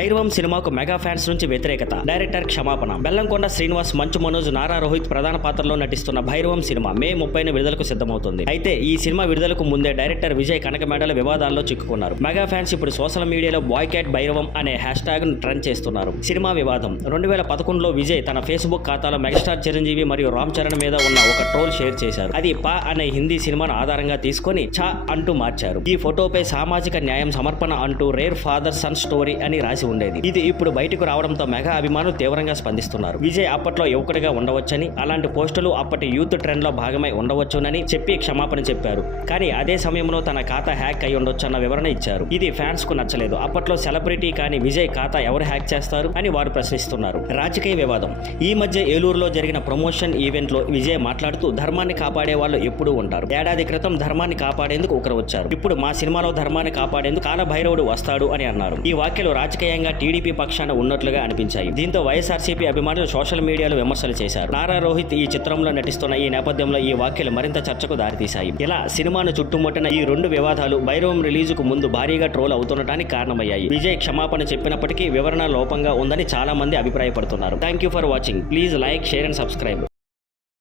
భైరవం సినిమాకు mega fans నుంచి వ్యతిరేకత, డైరెక్టర్ క్షమాపణ. బెల్లంకొండ శ్రీనివాస్, మంచు మనోజ్, నారా రోహిత్ ప్రధాన పాత్రలో నటిస్తున్న భైరవం సినిమా మే 30న విడుదలకు సిద్ధమవుతుంది. అయితే ఈ సినిమా విడుదలకు ముందే డైరెక్టర్ విజయ్ కనకమేడల వివాదాల్లో చిక్కుకున్నారు. మెగా ఫ్యాన్స్ ఇప్పుడు సోషల్ మీడియాలో బాయ్కాట్ భైరవం అనే హ్యాష్ ట్యాగ్ ను ట్రెండ్ చేస్తున్నారు. సినిమా వివాదం 2011లో విజయ్ తన ఫేస్బుక్ ఖాతాలో మెగాస్టార్ చిరంజీవి మరియు రామ్ చరణ్ మీద ఉన్న ఒక ట్రోల్ షేర్ చేశారు. అది పా అనే హిందీ సినిమాను ఆధారంగా తీసుకొని చా అంటూ మార్చారు. ఈ ఫోటోపై సామాజిక న్యాయం సమర్పణ అంటూ రేర్ ఫాదర్ సన్ స్టోరీ అని రాసి ఉండేది. ఇది ఇప్పుడు బయటకు రావడంతో మెగా అభిమానులు తీవ్రంగా స్పందిస్తున్నారు. విజయ్ అప్పట్లో యువకుడిగా ఉండవచ్చని, అలాంటి పోస్టులు అప్పటి యూత్ ట్రెండ్ లో భాగమై ఉండవచ్చునని చెప్పి క్షమాపణ చెప్పారు. కానీ అదే సమయంలో తన ఖాతా హ్యాక్ అయి ఉండొచ్చన్న వివరణ ఇచ్చారు. ఇది ఫ్యాన్స్ కు నచ్చలేదు. అప్పట్లో సెలబ్రిటీ కానీ విజయ్ ఖాతా ఎవరు హ్యాక్ చేస్తారు అని వారు ప్రశ్నిస్తున్నారు. రాజకీయ వివాదం. ఈ మధ్య ఏలూరులో జరిగిన ప్రమోషన్ ఈవెంట్ లో విజయ్ మాట్లాడుతూ ధర్మాన్ని కాపాడే వాళ్ళు ఎప్పుడూ ఉంటారు. ఏడాది క్రితం ధర్మాన్ని కాపాడేందుకు ఒకరు వచ్చారు. ఇప్పుడు మా సినిమాలో ధర్మాన్ని కాపాడేందుకు కాలభైరవుడు వస్తాడు అని అన్నారు. ఈ వ్యాఖ్యలు రాజకీయంగా టీడీపీ పక్షాన ఉన్నట్లుగా అనిపించాయి. దీంతో వైఎస్ఆర్సీపీ అభిమానులు సోషల్ మీడియాలో విమర్శలు చేశారు. నారా రోహిత్ ఈ చిత్రంలో నటిస్తున్న ఈ నేపథ్యంలో ఈ వ్యాఖ్యలు మరింత చర్చకు దారితీశాయి. ఇలా సినిమాను చుట్టుముట్టిన ఈ రెండు వివాదాలు భైరవం రిలీజ్ కు ముందు భారీగా ట్రోల్ అవుతుండటానికి కారణమయ్యాయి. విజయ్ క్షమాపణ చెప్పినప్పటికీ వివరణ లోపంగా ఉందని చాలా మంది అభిప్రాయపడుతున్నారు. Thank you for watching. Please like, share and subscribe.